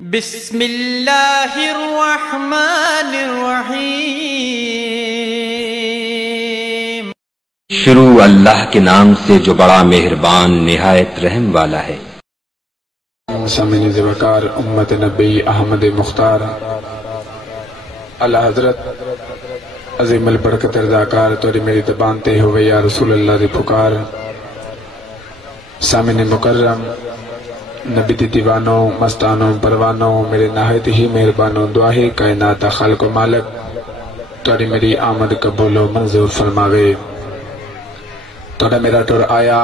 بسم اللہ الرحمن الرحیم۔ شروع اللہ کے نام سے جو بڑا مہربان نہایت رحم والا ہے۔ سامعین وقار امت نبی احمد مختار اللہ حضرت عظیم البرکت رضاکار توڑی میری زبان تے ہوئے یا رسول اللہ دی پکار۔ سامعین مکرم نبی دی دیوانوں مستانوں پروانوں میرے نہایت ہی مہربانوں دعاہی کائنات خالق و مالک توڑی میری آمد قبول و منظور فرماوے۔ توڑا میرا ٹور آیا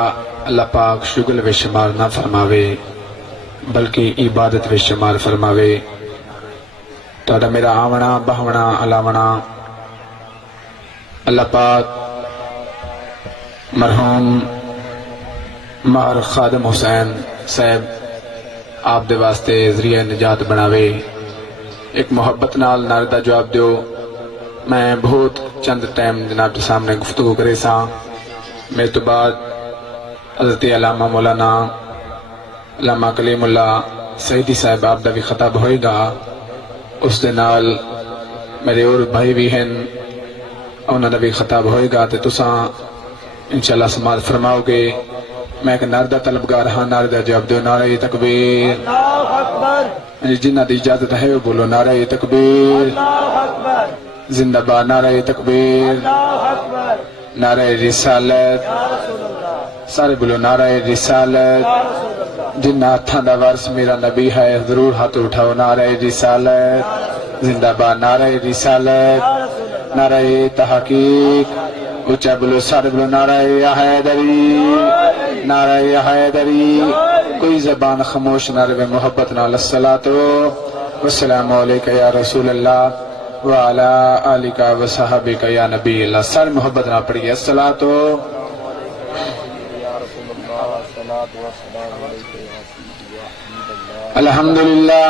اللہ پاک شغل و شمار نہ فرماوے بلکہ عبادت و شمار فرماوے۔ توڑا میرا آونا بہونا علاونا اللہ پاک مرحوم مہر خادم حسین صاحب آپ دے واسطے ذریعہ نجات بناوے۔ ایک محبت نال نعرے دا جواب دیو۔ میں بہت چند ٹائم جناب کے سامنے گفتگو کرے سا، میرے تو بعد حضرت علامہ مولانا علامہ کلیم اللہ سعیدی صاحب آپ دا بھی خطاب ہوئے گا، اس دے نال میرے اور بھائی بھی ہیں انہوں نے بھی خطاب ہوئے گا تے تساں انشاءاللہ سماعت فرماؤ گے۔ میں ایک نردہ طلبگار ہاں، نردہ جواب دیو نعرہ تکبیر، جنہ دی اجازت ہے وہ بولو نعرہ تکبیر، زندہ باد نعرہ تکبیر، نعرہ رسالت، سارے بولو نعرہ رسالت۔ جنہ ہتھاں دا وارث میرا نبی ہے ضرور ہاتھ اٹھاؤ نعرہ رسالت، زندہ باد نعرہ رسالت، نعرہ تحقیق، اچھا بولو سارے بولو نعرہ حیدری، نعرہ حیدری۔ کوئی زبان خاموش نعرہ محبت نال الصلاۃ والسلام علیکہ یا رسول اللہ وعلی آلک وصحبک یا نبی اللہ۔ سارے محبت نال پڑھیے الصلاۃ الحمدللہ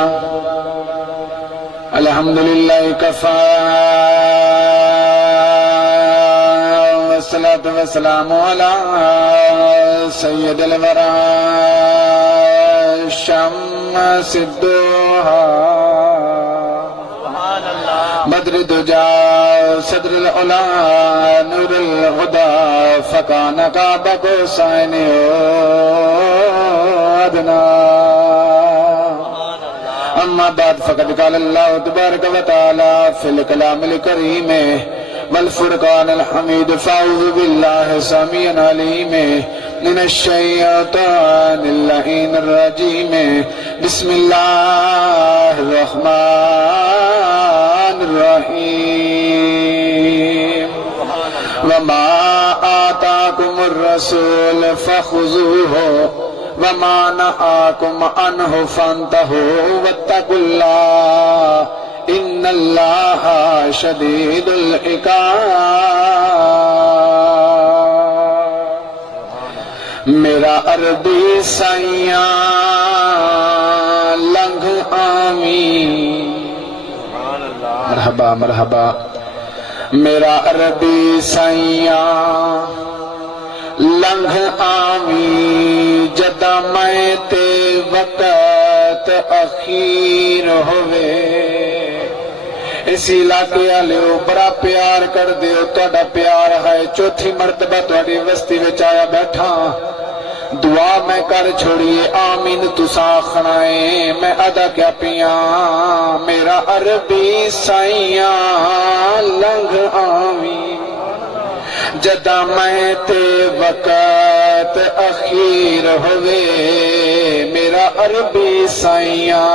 الحمدللہ کفا والصلاة والسلام علی سید الورا شمس الضحی بدر الدجا صدر العلا نور الہدی فکان قاب قوسین او ادنی۔ اما بعد فقد قال اللہ تبارک و تعالی فی الکلام الکریم والفرقان الحمید فاعوذ باللہ السمیع العلیم من الشیطان اللعین الرجیم بسم اللہ الرحمن الرحیم۔ وما آتاکم الرسول فخذوہ وما نہاکم عنہ فانتہوا واتقوا اللہ ان اللہ شدید العقاب۔ میرا عربی سیاں لنگھ آمین، مرحبا مرحبا۔ میرا عربی سیاں لنگھ آمین جدا میں تے وقت اخیر ہوئے۔ اسی علاقے آلیو بڑا پیار کر دیو، توڑا پیار ہے چوتھی مرتبہ توڑی وستی وچ آیا بیٹھا۔ دعا میں کر چھوڑیے آمین تساں خنائیں میں ادا کیا پیاں۔ میرا عربی سائیاں لنگھ آمین جدا میں تے وقت اخیر ہوئے۔ میرا عربی سائیاں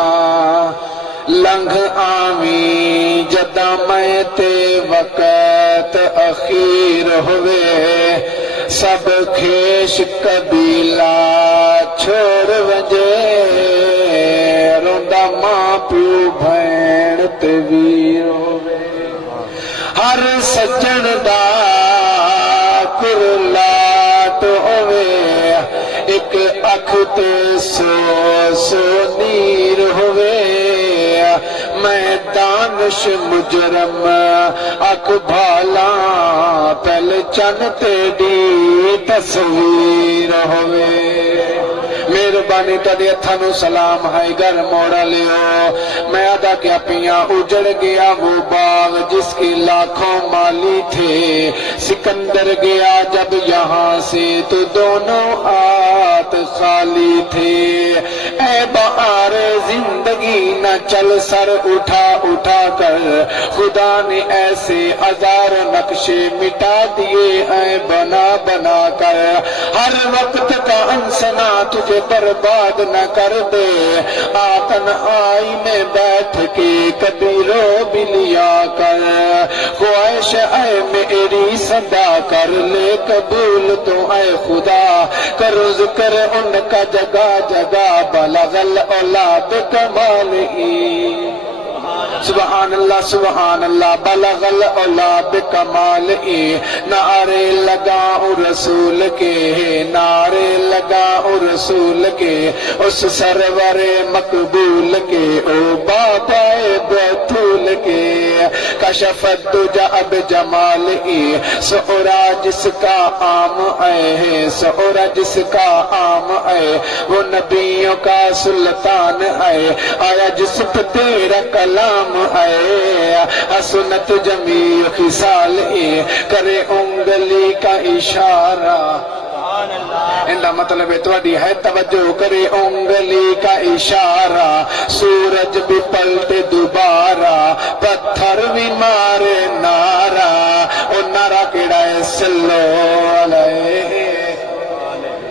لنگھ آمین جدا میں تے وقت اخیر ہوئے۔ سب کھیش قبیلہ چھوڑ وجے روندا ماں پیو بھین تے ویر ہوئے۔ ہر سجن دا کرلاٹ ہوئے، ایک اکھ تے سو سو نیر ہوئے۔ میں دانش مجرم اکھ بھالا پہلے چن تیری تصویر ہوئے۔ مہربانی تیرے ہتھاں سلام ہے گھر موڑا لیو میں ادا کیا پیاں اجڑ گیا وہ باغ جس کے لاکھوں مالی تھے سکندر گیا جب یہاں سے تو دونوں ہاتھ خالی تھے اے بہار زندگی نہ چل سر اٹھا اٹھا کر خدا نے ایسے ہزار نقشے مٹا دیے ہیں بنا بنا کر ہر وقت کا انسنا تجھے برباد نہ کر دے آتن آئی میں بیٹھ کے کبھی رو بھی لیا کر خواہش اے میری صدا کر لے قبول تو اے خدا کرو ذکر ان کا جگہ جگہ بلغ الاولاد کمالی سبحان اللہ بلغ الاولاد کمالی نعرے لگاؤں رسول کے نعرے لگاؤں رسول کے اس سرور مقبول کے او بابا بیتول کے کشف الدجا اب جمالی سعرا جس کا عام ہے سعرا جس کا عام ہے وہ نبیوں کا سلطان ہے آیا جس پہ تیرا کلام ہے حسنت جمیع خصال کرے انگلی کا اشارہ اندہ مطلب توڑی ہے توجہ کرے انگلی کا اشارہ سورج بھی پلٹے دوبارہ پتھر بھی مارے نارا اور نارا کیڑا ہے صلو علیہ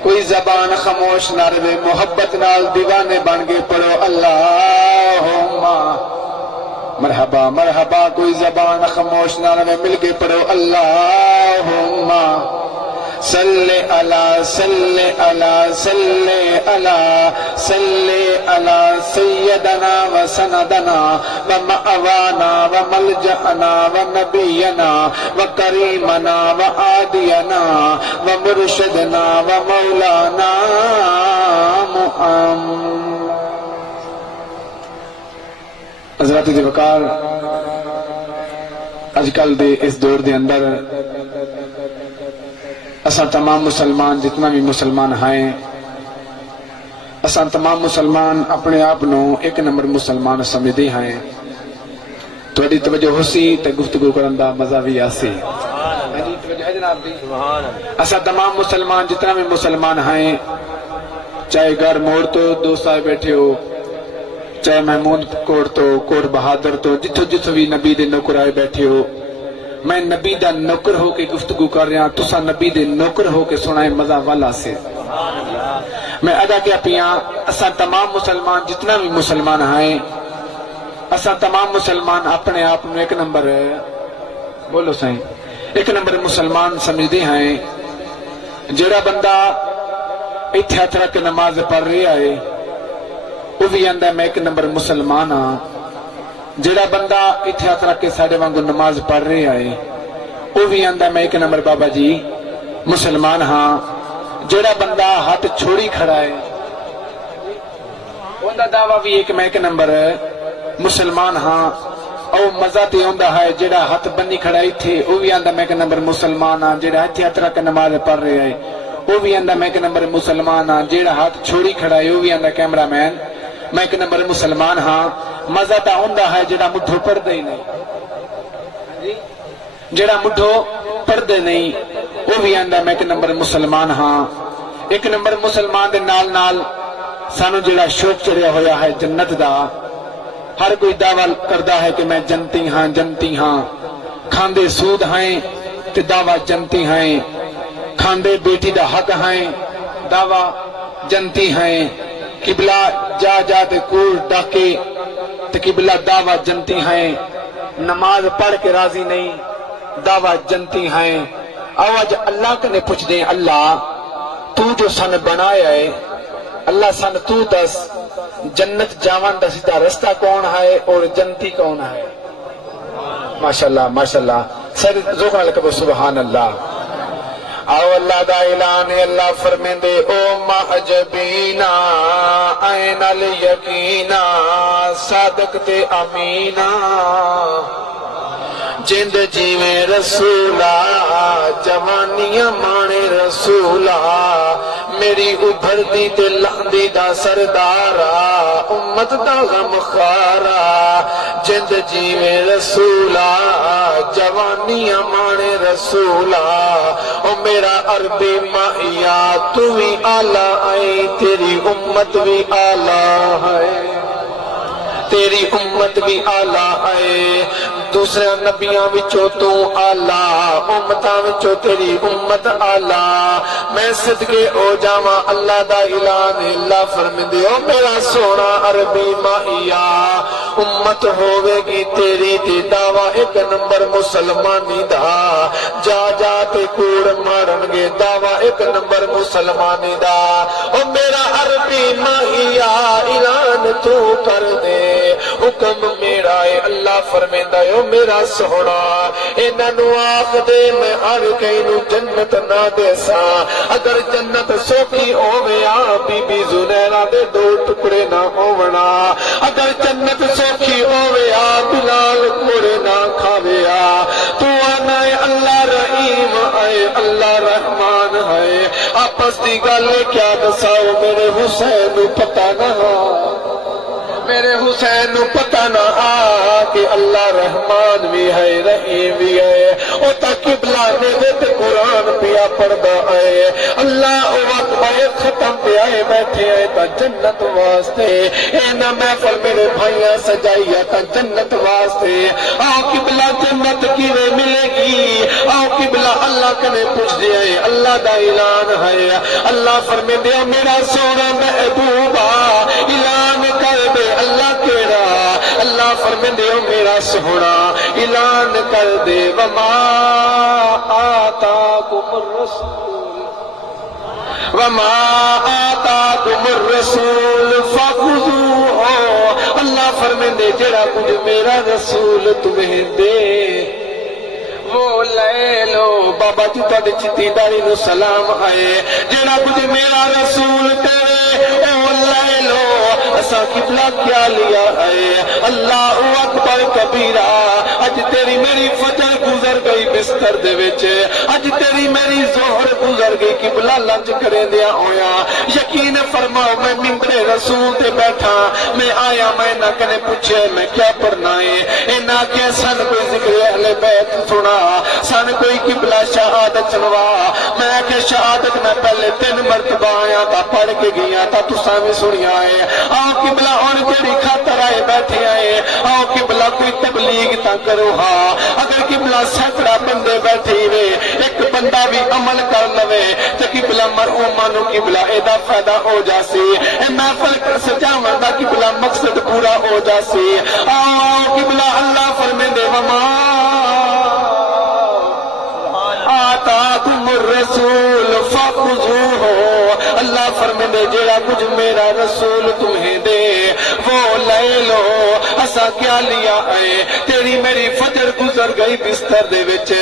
کوئی زبان خاموش نہ رہے محبت نال دیوانے بن گے پڑھو اللہم مرحبا مرحبا کوئی زبان خاموش نہ رہے مل کے پڑھو اللہم صلی علی صلی علی صلی علی صلی علی سیدنا و سندنا و مأوانا و ملجأنا و نبینا و کریمنا و عادینا و مرشدنا و مولانا محمد حضرات دی وقار آج کل دے اس دور دے اندر اساں تمام مسلمان جتنا بھی مسلمان ہیں اساں تمام مسلمان اپنے آپ نو ایک نمبر مسلمان سمجھدے ہیں تھوڑی توجہ ہو سی تے گفتگو کرن دا مزہ بھی آسی اساں تمام مسلمان جتنا بھی مسلمان ہیں چاہے گھر موڑ تو دوست آئے بیٹھے ہو چاہے محمود کوڑ تو کوڑ بہادر تو جتھو جتھو بھی نبی دے نوکر آئے بیٹھے ہو میں نبی دا نوکر ہو کے گفتگو کر رہا ہوں تسا نبی دے نوکر ہو کے سنائے مزہ والا سے میں ادا کیا پیاں اساں تمام مسلمان جتنا بھی مسلمان ہیں اساں تمام مسلمان اپنے آپ میں ایک نمبر بولو سائیں ایک نمبر مسلمان سمجھدے ہیں جڑا بندہ اتھے ہاتھ رکھ کے نماز پڑھ رہا ہے وہ بھی آندہ میں ایک نمبر مسلمان ہاں جڑا بندہ اتھے ہاتھ رکھ کے ساڑھے وانگو نماز پڑھ رہا ہے وہ بھی آندہ میں ایک نمبر بابا جی مسلمان ہاں جڑا بندہ ہاتھ چھوڑی کھڑا ہے اوندہ دعویٰ بھی ایک میں ایک نمبر مسلمان ہاں او مزہ تے اوندہ ہے جڑا ہاتھ بنی کھڑا ہے تھے وہ بھی آندہ میں ایک نمبر مسلمان ہاں جڑا اتھے ہاتھ رکھ کے نماز پڑھ رہا ہے وہ بھی آندہ میں ایک نمبر مسلمان ہاں جڑا ہاتھ چھوڑی کھڑا ہے وہ بھی آندہ کیمرہ مین میں ایک نمبر مسلمان ہاں مزہ تا ہوندہ ہے جڑا مٹھو پڑھ دے نہیں جڑا مٹھو پڑھ دے نہیں وہ بھی آندہ میں ایک نمبر مسلمان ہاں ایک نمبر مسلمان دے نال نال سانو جڑا شوق چڑھیا ہویا ہے جنت دا ہر کوئی دعویٰ کردہ ہے کہ میں جنتی ہاں کھاندے سود ہیں تے دعویٰ جنتی ہیں کھاندے بیٹی دا حق ہیں دعویٰ جنتی ہیں قبلہ جا جا تے کوڑ ڈاکے تے قبلہ دعویٰ جنتی ہیں نماز پڑھ کے راضی نہیں دعویٰ جنتی ہیں آواز اللہ کنے پوچھ دیں اللہ تو جو سن بنایا ہے اللہ سن تو دس جنت جاوان دا سیدھا رستہ کون ہے اور جنتی کون ہے ماشاءاللہ ماشاءاللہ سر زوکنا لکبو سبحان اللہ آو اللہ دا اعلان اللہ فرمیندے او معجبینا این الیقینا صادق تے امینہ جند جیویں رسولا جوانیاں مانے رسولا میری ابھر دی تے لاندی دا سردارا امت دا غم خارا جند جیویں رسولا جوانیاں مانے رسولا او میرا عربی مائیا تو بھی آلہ آئی تیری امت بھی آلہ ہے تیری امت بھی آلہ ہے دوسرے نبیاں وچوں تو آلہ امتاں وچوں تیری امت آلہ میں صدقے او جاواں اللہ دا اعلان اللہ فرمیندے او میرا سونا عربی مائیا امت ہوے گی تیری تے دعویٰ ایک نمبر مسلمانی دا جا جا تے کوڑ مارن گے دعویٰ ایک نمبر مسلمانی دا او میرا عربی مائیا اعلان تو کر دے حکم میرا ہے اللہ فرمیندہ ہے میرا سونا انہاں نو آکھ دے میں ہر کہیں نو جنت نہ دے سا اگر جنت سوکھی ہووے بی بی زنیرہ دے دو ٹکڑے نہ ہوونا اگر جنت سوکھی ہووے بلال کوڑے نہ کھاوے تو آنا ہے اللہ رحیم ہے اللہ رحمان ہے آپس دی گالے کیا دساؤ میرے حسین نو پتہ نہ میرے حسین نو پتہ نہ کہ اللہ رحمان بھی ہے رحیم بھی ہے او تا قبلہ نے دے قرآن پیا پڑھدا ہے اللہ وقت بے ختم پہ آئے بیٹھے آئے تا جنت واسطے اینا محفل میرے بھائیاں سجائیا تا جنت واسطے آؤ قبلہ جنت کیوے ملے گی آؤ قبلہ اللہ کنے پوچھ دیا ہے اللہ دا اعلان ہے اللہ فرمے دیا میرا سونا محبوبہ اعلان کر دے اللہ کیڑا اللہ فرمے دے میرا سونا اعلان کر دے وما آتاکم الرسول وما آتاکم الرسول فخذوہ اللہ فرمے دے جڑا کچھ میرا رسول تمہیں دے وہ لے لو بابا جی تھوڑی چٹی داری نو سلام آئے جڑا کچھ میرا رسول تیرے وہ لے لو اسا قبلہ کیا لیا ہے اللہ اکبر کبیرہ اج تیری میری فجر گزر گئی بستر دے وچ اج تیری میری ظہر گزر گئی قبلہ لنچ کرے دیا ہویا یقین فرماؤ میں ممبر رسول تے بیٹھا میں آیا میں نہ کنے پوچھے میں کیا پڑھنا ہے اے نہ کہ سن کوئی ذکر اہل بیت سنا سن کوئی قبلہ شہادت چلوا میں کہ شہادت میں پہلے 3 مرتبہ آیا تا پڑھ کے گیا تا تساں بھی سنیا ہے آؤ قبلہ اور تیری خاطر آئے بیٹھے آئے آؤ قبلہ کوئی تبلیغ تا کرو ہاں اگر قبلہ سینکڑا بندے بیٹھے ہوئے ایک بندہ بھی عمل کر لوے تو قبلہ مرحومانو قبلہ ایدہ فائدہ ہو جاسی اے محفل کر سجاوان دا قبلہ مقصد پورا ہو جاسی آؤ قبلہ اللہ فرمے دے وما آتاکم الرسول فخذوہ اللہ فرمے دے جڑا کچھ میرا رسول تمہیں دے وہ لے لو اسا کیا لیا ہے تیری میری فجر گزر گئی بستر دے وچ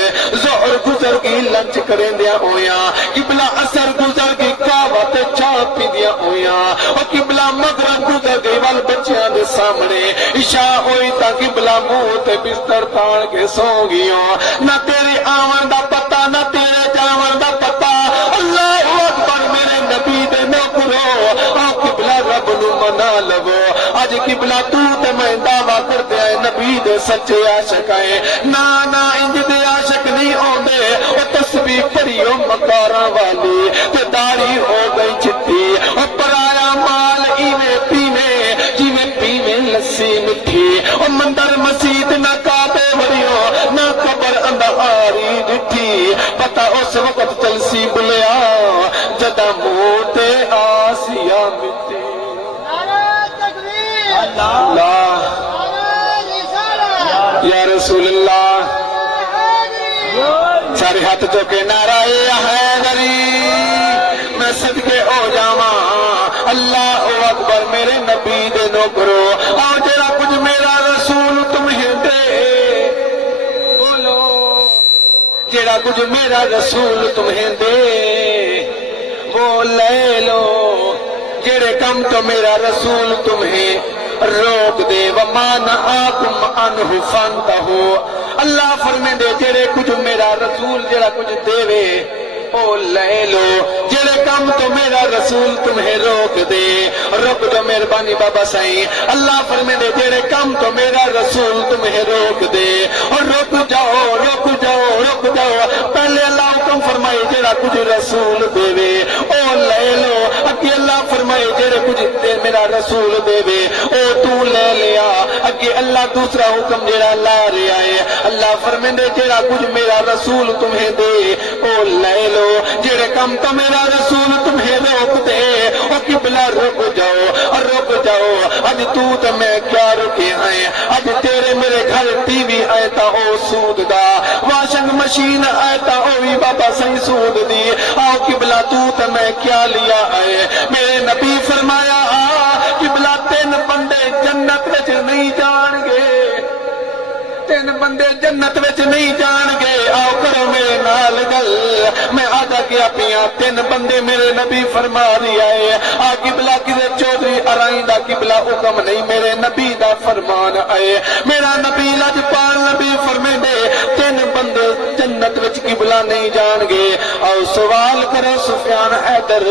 ظہر گزر گئی لنچ کریں دیا ہویا قبلہ اثر گزر گئی کعوہ تے چاہ پی دیا ہویا اور قبلہ مغرب گزر گئی وال بچیاں دے سامنے عشاء ہوئی تا قبلہ منہ تے بستر پاڑ کے سو گیا نہ تیری آمن دا پتہ نہ تیرے جاون دا پتہ اللہ اکبر میرے نبی دے نوکرو آ قبلہ رب نو منا لو آج قبلہ تو تے میں دعویٰ کر دے آئے نبی دے سچے عاشق آئے نا انج دے عاشق نہیں ہوندے او تسبیح پڑھیو مکاراں والی تے داڑھی ہو گئی چٹی او پرایا مال ایویں پیویں جویں پیویں لسی مٹھی او مندر مسجد نہ کعبے وڑیو نہ قبر اندھاری ڈٹھی پتہ اس وقت چلسی بلیا جدا منہ تے آسیا مٹی اللہ یا رسول اللہ سارے ہاتھ جو کے نعرہ حیدری میں صدقے ہو جاواں اللہ اکبر میرے نبی دے نوکرو اور جڑا کچھ میرا رسول تمہیں دے بولو جڑا کچھ میرا رسول تمہیں دے وہ لے لو جڑے کم تو میرا رسول تمہیں روک دے وما نہاکم عنہ فانتہو اللہ فرمیندے جڑے کچھ میرا رسول جڑا کچھ دے او لے لو، جڑے کام تو میرا رسول تمہیں روک دے رک جو مہربانی بابا سائیں۔ اللہ فرمیندے جڑے کام تو میرا رسول تمہیں روک دے اور رک جاؤ رک جاؤ رک جاؤ۔ پہلے اللہ حکم فرمائے جڑا کچھ رسول دے او لے لو، اگے اللہ فرمائے جڑے کچھ میرا رسول دے او تو لے لیا، اگے اللہ دوسرا حکم جڑا لا رہا ہے۔ اللہ فرمیندے جڑا کچھ میرا رسول تمہیں دے او لے لو، جڑے کم تو میرا رسول تمہیں روک دے او قبلہ رک جاؤ اور رک جاؤ۔ اج تو میں کیا رکے ہیں، اج تیرے میرے گھر ٹی وی آئے تا او سود دا، واشنگ مشین آئے تا او بھی بابا سہی سود دی۔ آؤ قبلہ تو میں کیا لیا ہے، میرے نبی فرمایا قبلہ 3 بندے جنت وچ نہیں جان گے، 3 بندے جنت وچ نہیں جان گے۔ آؤ کرو میرے نال گل، میں آجا کیا پیا 3 بندے میرے نبی فرما رہی آئے۔ آ قبلہ کسے چودھری ارائیں دا قبلہ حکم نہیں، میرے نبی دا فرمان آئے۔ میرا نبی لجپال نبی فرمے دے 3 بندے جنت وچ قبلہ نہیں جان گے۔ آؤ سوال کرو سفیان حیدر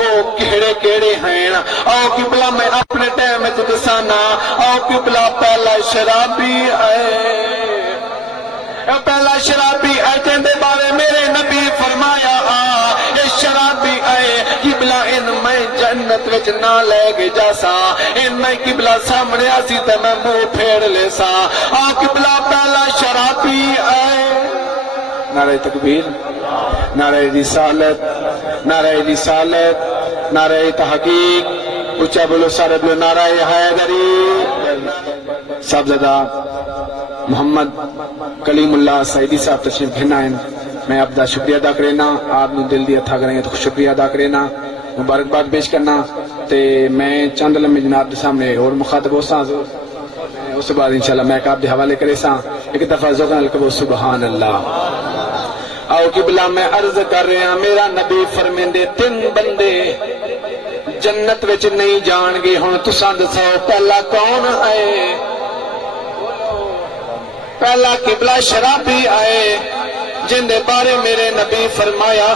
او کیڑے کیڑے ہیں، آؤ قبلہ میں اپنے ٹائم وچ دسانا۔ آؤ قبلہ پہلا شرابی آئے، پہلا شرابی آئے جن دے بارے میرے نبی فرمایا اے شرابی آئے قبلہ ان میں جنت وچ نہ لے گے جاسا، ان میں قبلہ سامنے آسی تے میں منہ پھیڑ لے سا۔ آ قبلہ پہلا شرابی آئے۔ نعرہ تکبیر، نعرہ رسالت، نعرہ رسالت، نعرہ تحقیق، اچھا بولو سارے بولو نعرہ حیدری۔ صاحبزادہ محمد کلیم اللہ سعیدی صاحب تشریف بھینا ہیں، میں آپ دا شکریہ ادا کرینا، آپ نے دل دیا تھا کریں تو شکریہ ادا کرینا، مبارکباد پیش کرنا۔ تے میں چند لمحے جناب دے سامنے اور مخاطب ہو ساں، اس کے بعد انشاءاللہ میں آپ دے حوالے کرے ساں۔ ایک دفعہ ذوقاً القبو سبحان اللہ۔ آؤ قبلہ میں عرض کر رہے ہیں میرا نبی فرمیندے 3 بندے جنت وچ نہیں جان گے۔ ہن تساں دسو پہلا کون آئے؟ پہلا قبلہ شرابی آئے جن دے بارے میرے نبی فرمایا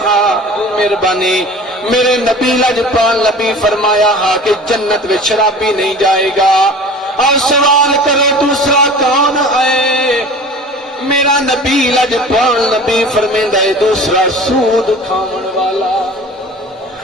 مہربانی میرے نبی لجپال نبی فرمایا کہ جنت میں شرابی نہیں جائے گا۔ اور سوال کرو دوسرا کون آئے؟ میرا نبی لجپال نبی فرمیندہ ہے دوسرا سود کھاون والا۔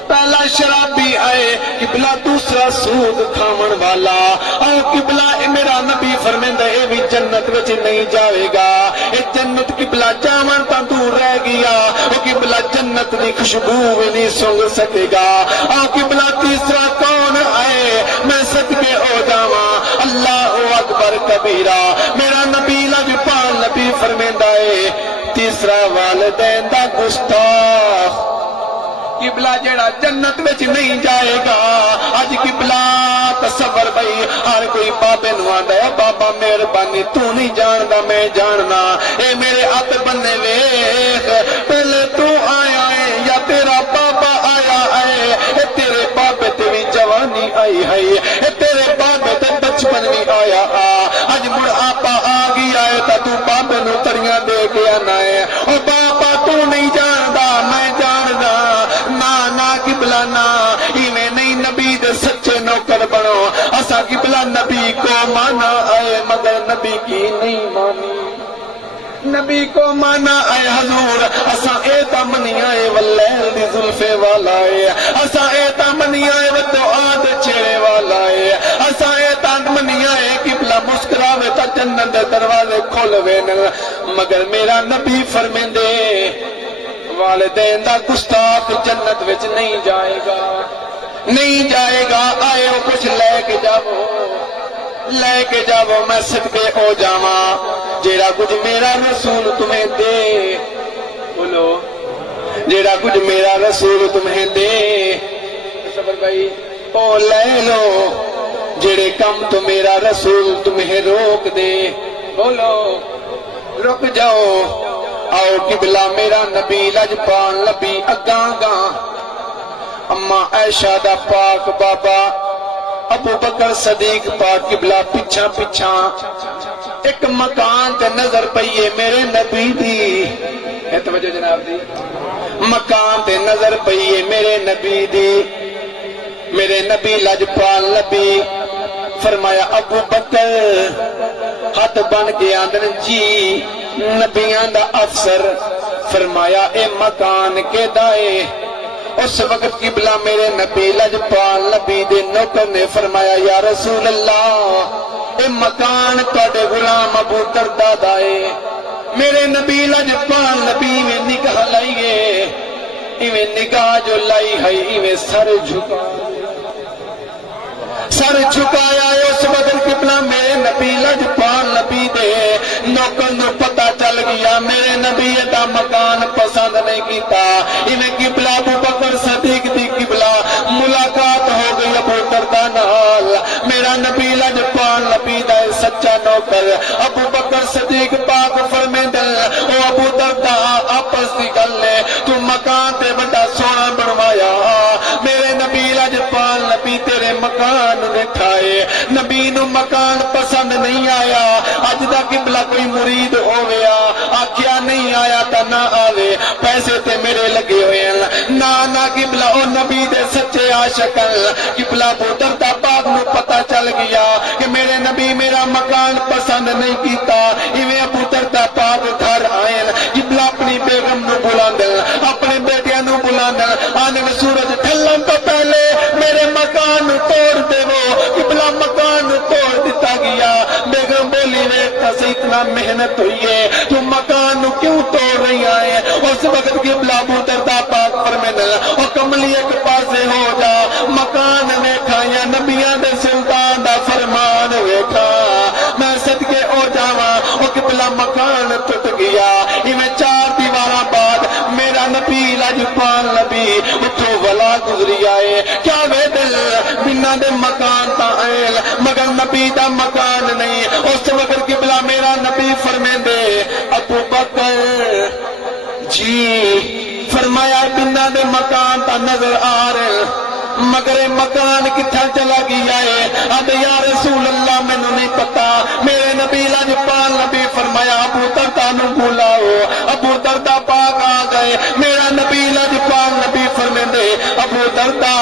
پہلا شرابی آئے قبلہ دوسرا سود کھاون والا۔ اور قبلہ میرا نبی فرمیندہ اے بھی جنت وچ نہیں جائے گا، اے جنت قبلہ جاون تا دور رہ گیا، او قبلہ جنت دی خوشبو بھی نہیں سونگ سکے گا۔ اور قبلہ تیسرا کون آئے؟ میں صدقے ہو جاواں اللہ اکبر کبیرہ۔ میرا نبی لجپال نبی فرمیندہ ہے تیسرا والدین دا گستاخ۔ قبلہ جڑا جنت وچ نہیں جائے گا۔ آج قبلہ تصور بھئی ہر کوئی بابے نو آندا ہے بابا مہربانی تو نہیں جاندا میں جاننا، اے میرے ہاتھ بننے ویکھ پہلے تو آیا ہے یا تیرا بابا آیا ہے؟ اے تیرے بابے تے بھی جوانی آئی ہے، اے تیرے بابے تے بچپن بھی آیا اج مڑ آپا آ گیا ہے تا تو بابے نو تڑیاں دے کے آنا ہے۔ او بابا تو نہیں جاندا میں جاندا، نا قبلہ نا ایویں نہیں نبی دے سچے نوکر بنو۔ اسا قبلہ نبی کو مانا آئے مگر نبی کی نہیں مانی، نبی کو مانا آئے حضور اسا ایتا منی آئے واللیل دی ظلفے والا ہے، اسا ایتا منی آئے ودعات چھڑے والا ہے، اسا ایتا منی آئے قبلہ مسکراوے تا جنت دے دروازے کھولوے نہ، مگر میرا نبی فرمیندے والدین دا گستاخ جنت وچ نہیں جائے گا، نہیں جائے گا۔ آئے ہو کچھ لے کے جاؤ، لے کے جاؤ میں صدقے ہو جاواں جیڑا کچھ میرا رسول تمہیں دے، بولو جیڑا کچھ میرا رسول تمہیں دے صبر بھائی او لے لو، جیڑے کم تو میرا رسول تمہیں روک دے بولو رک جاؤ۔ آؤ قبلہ میرا نبی لجپال نبی اگاں گاں اما عائشہ دا پاک بابا ابو بکر صدیق پاک قبلہ پچھا پچھا ایک مکان تے نظر پئیے میرے نبی دی، اے توجہ جناب دی، مکان تے نظر پئیے میرے نبی دی، میرے نبی لجپال نبی فرمایا ابو بکر ہاتھ بن کے آندن جی نبیاں دا افسر، فرمایا اے مکان کے دائے، اس وقت قبلہ میرے نبی لجپال نبی دے نوکر نے فرمایا یا رسول اللہ اے مکان تواڈے غلام ابو دردہ دائے، میرے نبی لجپال نبی میں نگاہ لائیے، ایویں نگاہ جو لائی ہے ایویں سر جھکایا اس وقت قبلہ میرے نبی لجپال نبی دے نوکر نو پتہ چل گیا میرے نبی دا مکان پسند نہیں کیتا، ایویں قبلہ ابو بکر صدیق دی قبلہ ملاقات ہو گئی ابو دردہ نال، میرا نبی لجپال نبی دا سچا نوکر ابو بکر صدیق پاک فرمیندن او ابو دردہ آپس دی گل لے تو مکان تے بڑا سونا بنوایا، میرے نبی لجپال نبی تیرے مکان نٹھائے، نبی نو مکان پسند نہیں آیا، اج دا قبلہ کوئی مرید ہویا آکھیا نہیں آیا تا نہ آوے، پیسے تے میرے لگے ہوئے ہیں نا قبلہ او نبی دے سچے عاشقاں، قبلہ ابو دردہ پاک نو پتہ چل گیا کہ میرے نبی میرا مکان پسند نہیں کیتا، ایویں ابو دردہ پاک گھر آئے، قبلہ اپنی بیگم نو بلاندن اپنے بیٹیاں نو بلاندن آنے میں سورج ڈھلن تو پہلے میرے مکان توڑ دے وہ، قبلہ مکان توڑ دیتا گیا، بیگم بولی وے کسی اتنا محنت ہوئی ہے تو مکان کیوں توڑ رہی آئے، اس وقت قبلہ ابو دردہ پاک فرمیندن او کملی ایک پاسے ہو جا، مکان ویکھا یا نبیاں دے سلطان دا فرمان ویکھا، میں صدقے ہو جاواں، او قبلہ مکان ٹوٹ گیا، ایویں 4 دیواراں بعد میرا نبی لجپال نبی اتھوں ولا گزری آئے، کیا وے دل بنا دے مکان تا ایل مگر نبی دا مکان نہیں، اس وقت قبلہ میرا نبی فرمیندے ابو بکر جی فرمایا بنا دے مکان تا نظر آ رہے مگر مکان کتھا چلا گیا ہے، اب یا رسول اللہ میں نہیں پتا، میرے نبی لجپال نبی فرمایا ابو دردہ نو بلاؤ، ابو دردہ پاک آ گئے، میرا نبی لجپال نبی فرمیندے ابو دردہ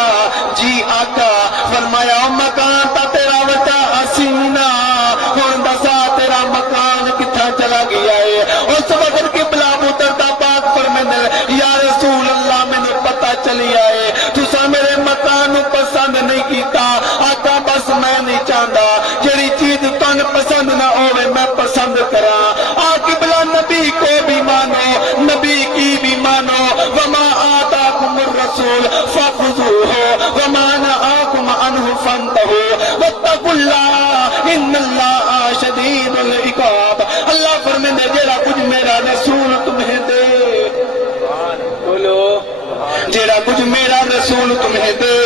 جی آقا، فرمایا مکان تا تیرا وٹا حسینہ ہن دسا تیرا مکان کتھا چلا گیا ہے، اس وقت قبلہ ابو دردہ پاک فرمیندے یا رسول اللہ میں پتا چلی آئے تسا میرے مکان پسند نہیں کیتا، آقا بس میں نہیں چاہتا جڑی چیز تن پسند نہ ہوئے میں پسند کرا، قبلہ نبی کو بھی مانو نبی کی بھی مانو، وما آتاکم الرسول فخذوہ وما نہاکم عنہ فانتہوا واتقوا اللہ ان اللہ شدید العقاب، اللہ فرمیندے جڑا کچھ میرا رسول تمہیں دے، بولو جڑا کچھ میرا رسول تمہیں دے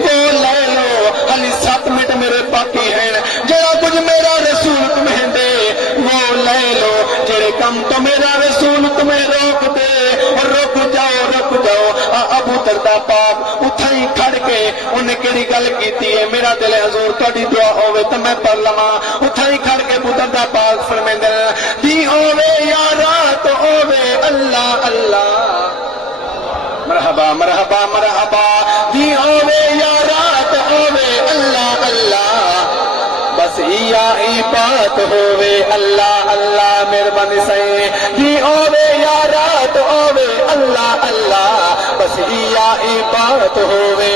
وہ لے لو، حالی 7 منٹ میرے باقی ہیں، جڑا کچھ میرا رسول تمہیں دے وہ لے لو، جڑے کم تو میرا رسول تمہیں روک دے اور رک جاؤ ابو دردہ پاک اتھائی کھڑ کے انہیں کیڑی گل کیتی ہے، میرا دل حضور تہاڈی دعا ہوے تے میں پڑھ لواں، اتھائی کھڑ کے ابو دردہ پاک فرمیندے دی ہوے یا رات ہوے اللہ اللہ مرحبا مرحبا مرحبا، دی ہوے یا رات ہوے اللہ اللہ، بس ای بات ہوے اللہ اللہ، مہربانی سے دی ہوے یا رات ہوے اللہ اللہ، بس ای بات ہوے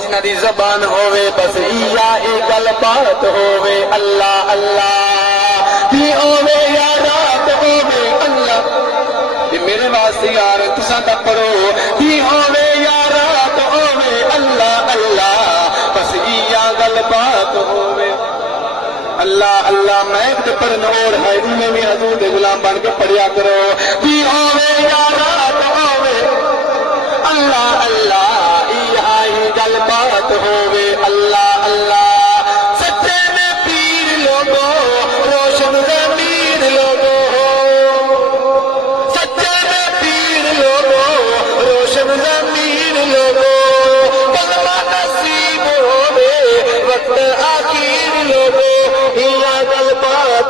جنہ دی زبان ہوے، بس ای گل بات ہوے اللہ اللہ، دی ہوے یا رات ہوے اللہ، میرے واسطے یار تساں دا پڑھو دی ہوے یا رات ہوے اللہ اللہ، بس یا گل بات ہوے اللہ اللہ، میں تے پڑھن اور ہے انہیں بھی حضور دے غلام بن کے پڑھیا کرو، دی ہوے یا رات ہوے اللہ اللہ، یہ گل بات ہوے اللہ اللہ، سچے میں پیر لوگو روشن ضمیر لوگو، زمین لوگو کلمہ نصیب ہوئے وقت آخیر لوگو، یا گل بات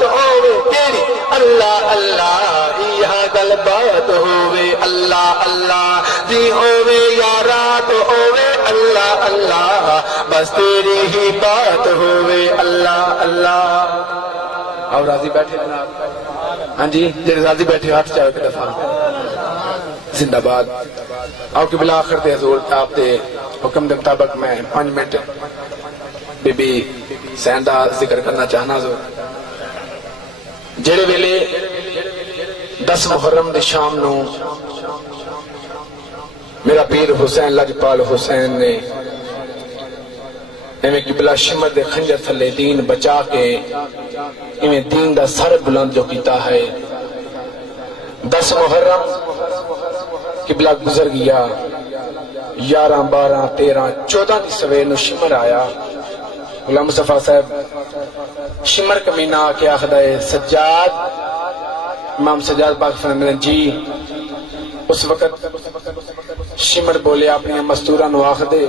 بات ہوئے اللہ اللہ بس تیری ہی بات ہوئے اللہ اللہ اور راضی بیٹھے جناب ہاں جی جنہیں راضی بیٹھے ہاتھ چاہے کے دفعہ زندہ باد آپ کی بلا آخر دے حضور آپ دے حکم دے مطابق میں 5 منٹ بی بی سیندہ ذکر کرنا چاہنا حضور جڑے ویلے 10 محرم دے شام نو میرا پیر حسین لجپال حسین نے ایویں قبلہ شمر دے خنجر تھلے دین بچا کے ایویں دین دا سر بلند جو کیتا ہے 10 محرم قبلہ گزر گیا 11 12 13 14 دی سویر نو شمر آیا غلام مصطفیٰ صاحب شمر کمینہ آکے آخدہ ہے سجاد امام سجاد پاک فرمائے جی اس وقت شمر بولے اپنی مستورہ نو آخ دے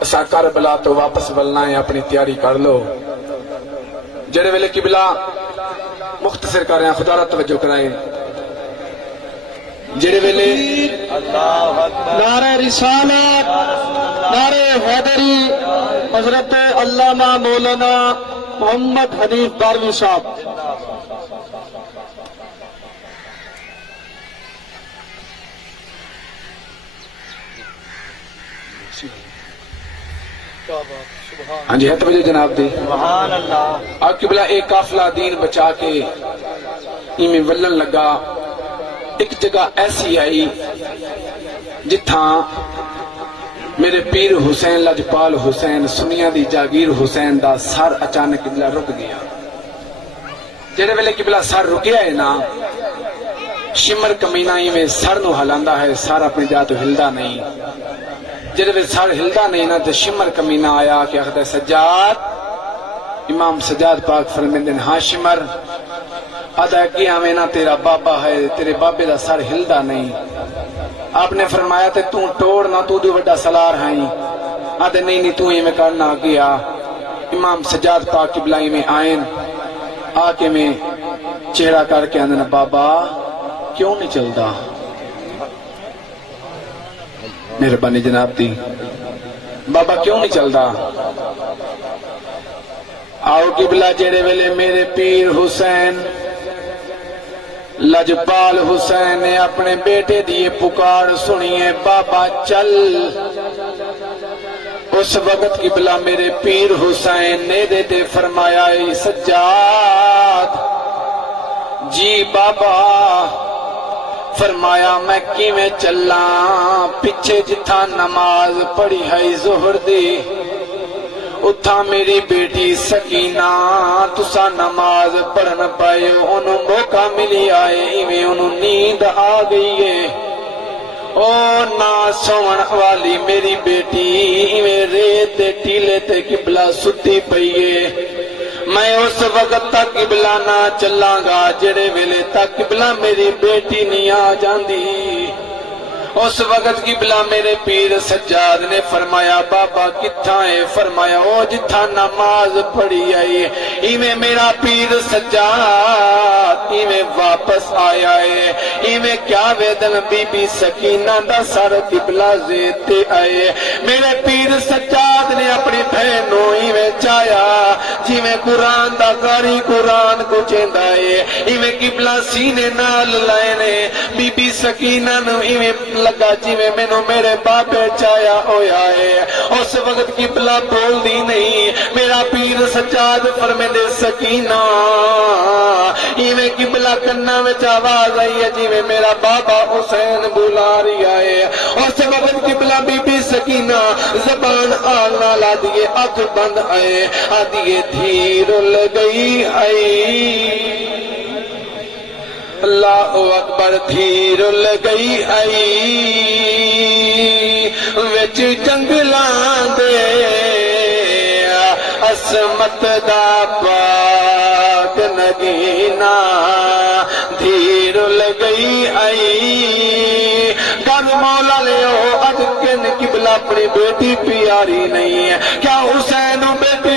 اسا کربلا تو واپس ولنا ہے اپنی تیاری کر لو جڑے ویلے قبلہ مختصر کر رہے ہیں خدا را توجہ کرائیں جڑے ویلے نعرہ رسالت نعرہ حیدری حضرت علامہ مولانا محمد حنیف باروی صاحب ہاں جی ہے توجہ جناب دی آپ قبلہ ایک قافلہ دین بچا کے میں ولن لگا ایک جگہ ایسی آئی جتھاں میرے پیر حسین لجپال حسین سنیاں دی جاگیر حسین دا سر اچانک قبلہ رک گیا جڑے ویلے قبلہ سر رکیا ہے نا شمر کمینہ میں سر نو ہلاندا ہے سر اپنی جا تو ہلدا نہیں جڑے ویلے سر ہلدا نہیں نا تو شمر کمینہ آیا کہ آخدا سجاد امام سجاد پاک فرمیندے ہاں شمر آدھا کیا ہمیں نا تیرا بابا ہے تیرے بابے دا سر ہلدا نہیں آپ نے فرمایا تے تو ٹوڑ نہ تو دو وڈا سلار ہائیں آدھے نہیں تو ہی میں کرنا گیا امام سجاد پاک قبلہ میں آئین آکے میں چہرہ کر کے اندھنا بابا کیوں نہیں چلدا مہربانی جناب دی بابا کیوں نہیں چلدا آؤ قبلہ جڑے ویلے میرے پیر حسین لجپال حسین نے اپنے بیٹے دیے پکار سنیے بابا چل اس وقت قبلہ میرے پیر حسین نے دیتے فرمایا اے سجاد جی بابا فرمایا میں کی میں چلا پچھے جتھا نماز پڑھی ہے ظہر دی اتھا میری بیٹی سکینہ تسا نماز پڑھن پائے انہوں موقع ملی آئے ایویں انہوں نیند آ گئی ہے او نا سون والی میری بیٹی ایویں ریت ٹیلے تے قبلہ ستی پئیے میں اس وقت تک قبلہ نہ چلاں گا جڑے ویلے تک قبلہ میری بیٹی نہیں آ جاندی اس وقت قبلہ میرے پیر سجاد نے فرمایا بابا کتھا ہے فرمایا او جتھا نماز پڑھی آئی ایویں میرا پیر سجاد ایویں واپس آیا ہے ایویں کیا ویدن بی بی سکینہ دا سر قبلہ زیتے آئے میرے پیر سجاد نے اپنی بہنوں ایویں چایا جیویں قرآن دا قاری قرآن کو چیندائے ایویں قبلہ سینے نال لائنے بی بی سکینہ نو ایویں لگا جی میں نو میرے باپے چایا ہویا ہے اس وقت قبلہ بول دی نہیں میرا پیر سجاد فرمیندے سکینہ ایویں قبلہ کنہ میں آواز آئی ہے جی میں میرا بابا حسین بلا رہی ہے اس وقت قبلہ بی بی سکینہ زبان آلنا لا دیئے آنکھ بند آئے آدھیے دھیر لگئی آئی اللہ اکبر دھیر لگئی آئی وچ جنگلاں دے عصمت دا پاک نگینا دھیر لگئی آئی گھر مولا لے او ادکن قبلہ اپنی بیٹی پیاری نہیں ہے کیا حسین بیٹی